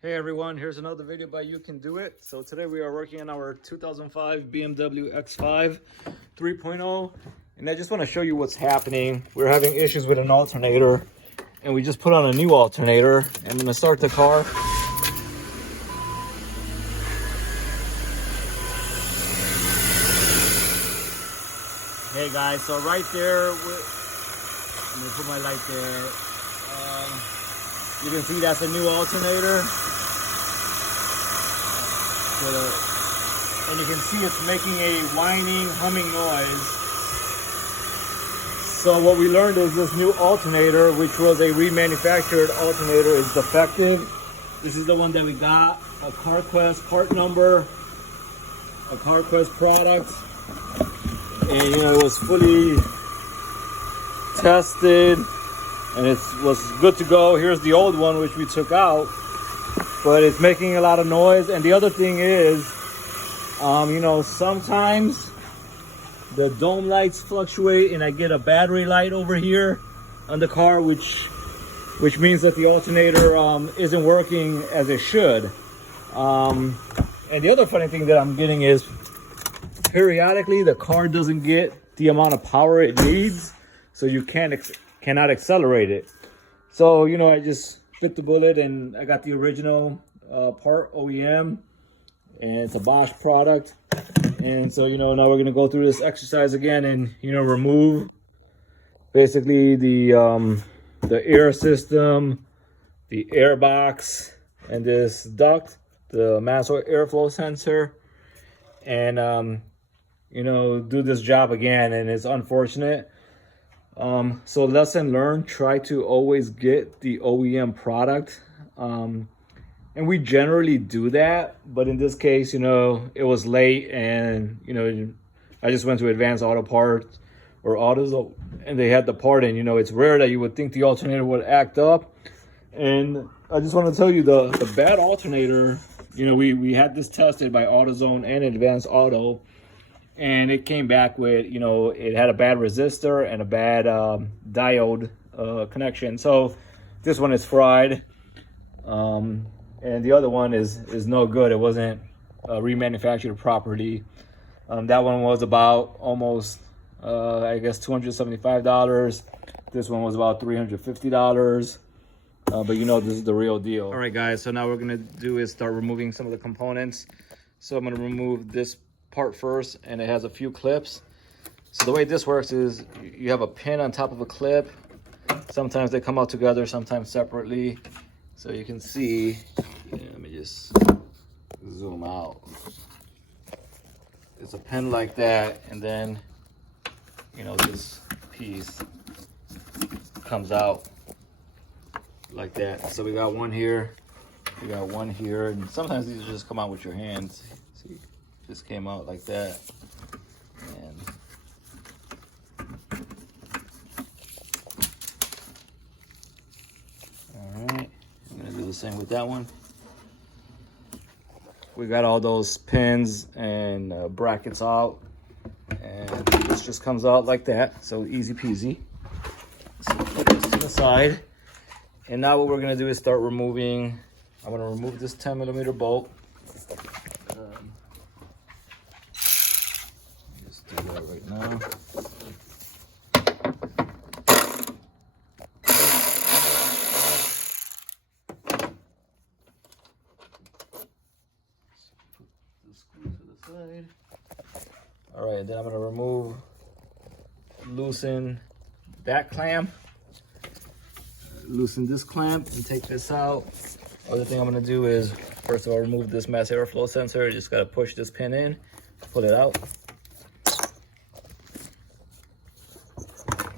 Hey everyone, here's another video by You Can Do It. So today we are working on our 2005 BMW X5 3.0, and I just want to show you what's happening. We're having issues with an alternator, and we just put on a new alternator. I'm going to start the car. Hey guys, so right there, I'm going to put my light there. You can see that's a new alternator. And you can see it's making a whining, humming noise. So what we learned is this new alternator, which was a remanufactured alternator, is defective. This is the one that we got, a CarQuest part number, a CarQuest product. And you know, it was fully tested and it was good to go. Here's the old one, which we took out, but it's making a lot of noise. And the other thing is, you know, sometimes the dome lights fluctuate and I get a battery light over here on the car, which means that the alternator isn't working as it should. And the other funny thing that I'm getting is periodically the car doesn't get the amount of power it needs, so you cannot accelerate it. So, you know, I just bit the bullet and I got the original part OEM, and it's a Bosch product. And so, you know, now we're gonna go through this exercise again and, you know, remove basically the air system, the air box, and this duct, the mass airflow sensor, and you know, do this job again. And it's unfortunate. So lesson learned, try to always get the OEM product. And we generally do that, but in this case, you know, it was late, and you know, I just went to Advanced Auto Parts or AutoZone, and they had the part, and you know, it's rare that you would think the alternator would act up. And I just want to tell you, the bad alternator, you know, we had this tested by AutoZone and Advanced Auto, and it came back with, you know, it had a bad resistor and a bad diode connection. So this one is fried. And the other one is no good. It wasn't remanufactured properly. That one was about almost, I guess, $275. This one was about $350. But you know, this is the real deal. All right, guys, so now what we're gonna do is start removing some of the components. So I'm gonna remove this part first, and it has a few clips. So the way this works is you have a pin on top of a clip. Sometimes they come out together, sometimes separately. So you can see, let me just zoom out. It's a pin like that, and then, you know, this piece comes out like that. So we got one here, we got one here, and sometimes these just come out with your hands. See, just came out like that. And all right. Do the same with that one. We got all those pins and brackets out, and this just comes out like that, so easy peasy. So put this to the side, and now what we're gonna do is start removing. I'm gonna remove this 10mm bolt. Just do that right now. All right, then I'm gonna loosen that clamp, loosen this clamp, and take this out. Other thing I'm gonna do is, first of all, remove this mass airflow sensor. You just gotta push this pin in, pull it out.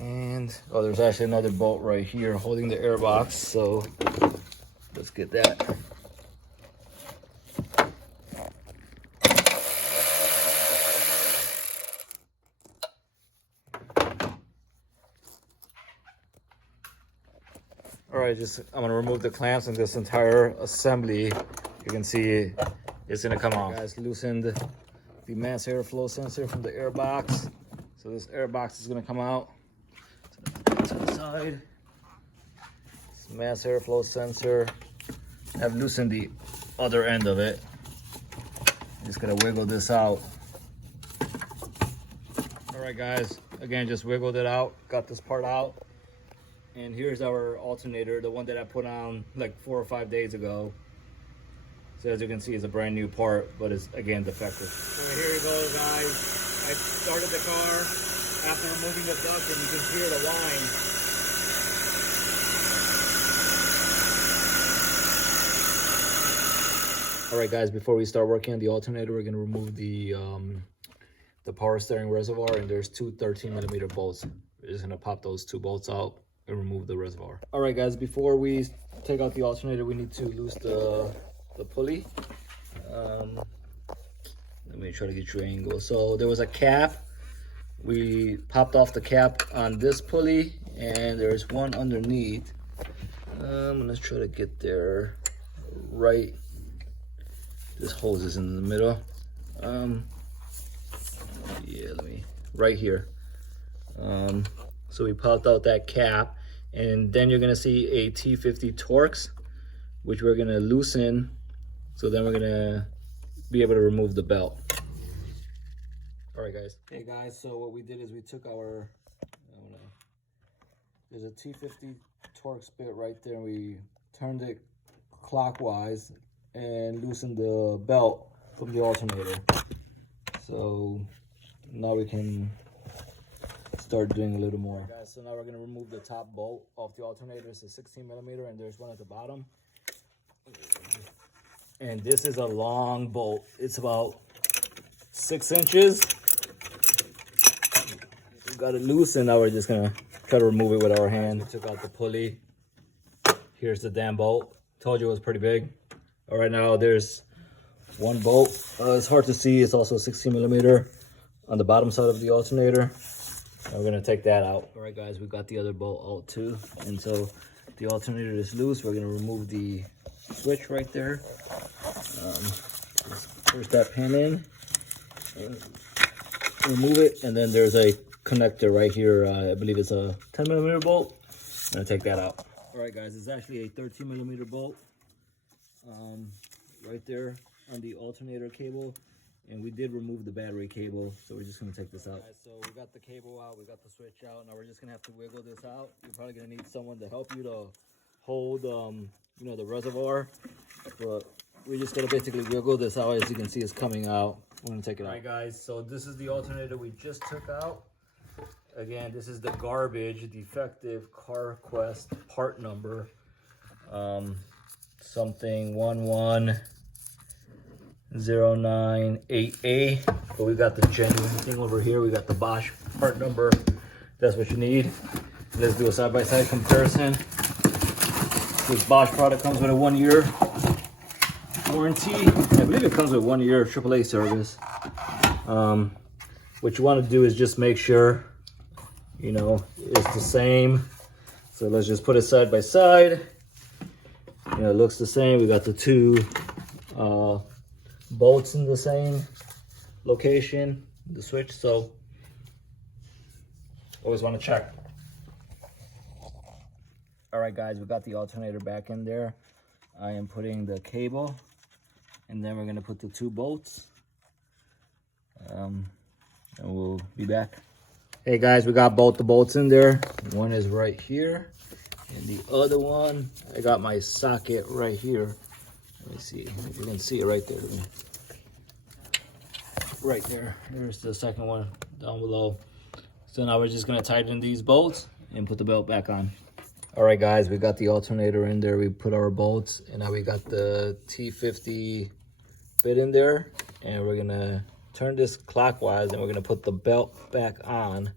And, oh, there's actually another bolt right here holding the air box, so let's get that. All right, I'm gonna remove the clamps, and this entire assembly, you can see it's gonna come off. Guys, loosened the mass airflow sensor from the air box. So this air box is gonna come out to the side. Mass airflow sensor have loosened the other end of it. Just gonna wiggle this out. All right, guys, again, just wiggled it out, got this part out. And here's our alternator, the one that I put on like 4 or 5 days ago. So as you can see, it's a brand new part, but it's again defective. All right, here you go, guys. I started the car after removing the duct, and you can hear the whine. All right, guys, before we start working on the alternator, we're gonna remove the power steering reservoir, and there's two 13mm bolts. We're just gonna pop those 2 bolts out and remove the reservoir. All right, guys, before we take out the alternator, we need to loose the pulley. Let me try to get your angle. So there was a cap. We popped off the cap on this pulley, and there's one underneath. I'm gonna try to get there right. This hose is in the middle. Yeah, right here. So we popped out that cap, and then you're gonna see a T50 Torx, which we're gonna loosen. So then we're gonna be able to remove the belt. All right, guys. Hey guys, so what we did is we took our, there's a T50 Torx bit right there, and we turned it clockwise and loosened the belt from the alternator. So now we can start doing a little more. Right, guys, so now we're gonna remove the top bolt off the alternator. It's a 16mm, and there's one at the bottom. And this is a long bolt. It's about 6 inches. We got it loose, and now we're just gonna try to remove it with our hand. We took out the pulley. Here's the damn bolt. Told you it was pretty big. All right, now there's one bolt. It's hard to see. It's also 16mm on the bottom side of the alternator. And we're gonna take that out. All right, guys, we got the other bolt out too. And so the alternator is loose. We're gonna remove the switch right there. Push that pin in, remove it, and then there's a connector right here. I believe it's a 10mm bolt. I'm gonna take that out. All right, guys, it's actually a 13mm bolt right there on the alternator cable, and we did remove the battery cable, so we're just gonna take this out. Right, so we got the cable out, we got the switch out. Now we're just gonna have to wiggle this out. You're probably gonna need someone to help you to hold you know, the reservoir, but we're just gonna basically wiggle this out. As you can see, it's coming out. We're gonna take it out. All right, guys, so this is the alternator we just took out. Again, this is the garbage defective CarQuest part number, something 11098A, but we got the genuine thing over here. We got the Bosch part number. That's what you need. Let's do a side-by-side comparison. This Bosch product comes with a 1-year warranty. I believe it comes with 1 year of AAA service. What you want to do is just make sure, you know, it's the same. So let's just put it side by side. You know, it looks the same. We got the 2 bolts in the same location, the switch. So always want to check. All right, guys, we got the alternator back in there. I am putting the cable, and then we're gonna put the 2 bolts, and we'll be back. Hey guys, we got both the bolts in there. One is right here, and the other one, I got my socket right here. Let me see if you can see it right there. Right there. There's the second one down below. So now we're just gonna tighten these bolts and put the belt back on. All right, guys, we got the alternator in there. We put our bolts, and now we got the T50 bit in there, and we're gonna turn this clockwise, and we're gonna put the belt back on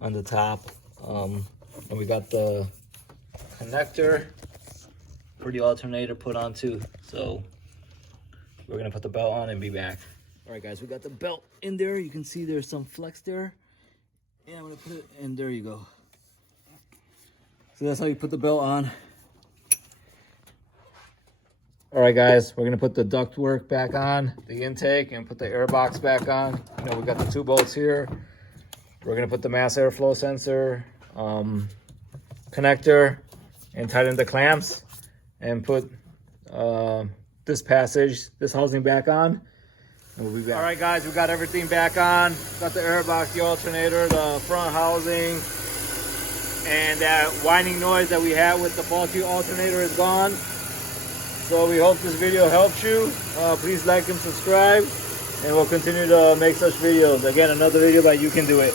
the top. And we got the connector for the alternator put on too. So we're gonna put the belt on and be back. All right, guys, we got the belt in there. You can see there's some flex there. Yeah, I'm gonna put it, and there you go. So that's how you put the belt on. All right, guys, we're gonna put the ductwork back on, the intake, and put the air box back on. You know, we got the 2 bolts here. We're gonna put the mass airflow sensor, connector, and tighten the clamps, and put this housing back on. And we'll be back. All right, guys, we got everything back on. Got the airbox, the alternator, the front housing, and that whining noise that we had with the faulty alternator is gone. So we hope this video helps you. Please like and subscribe, and we'll continue to make such videos. Again, another video about You Can Do It.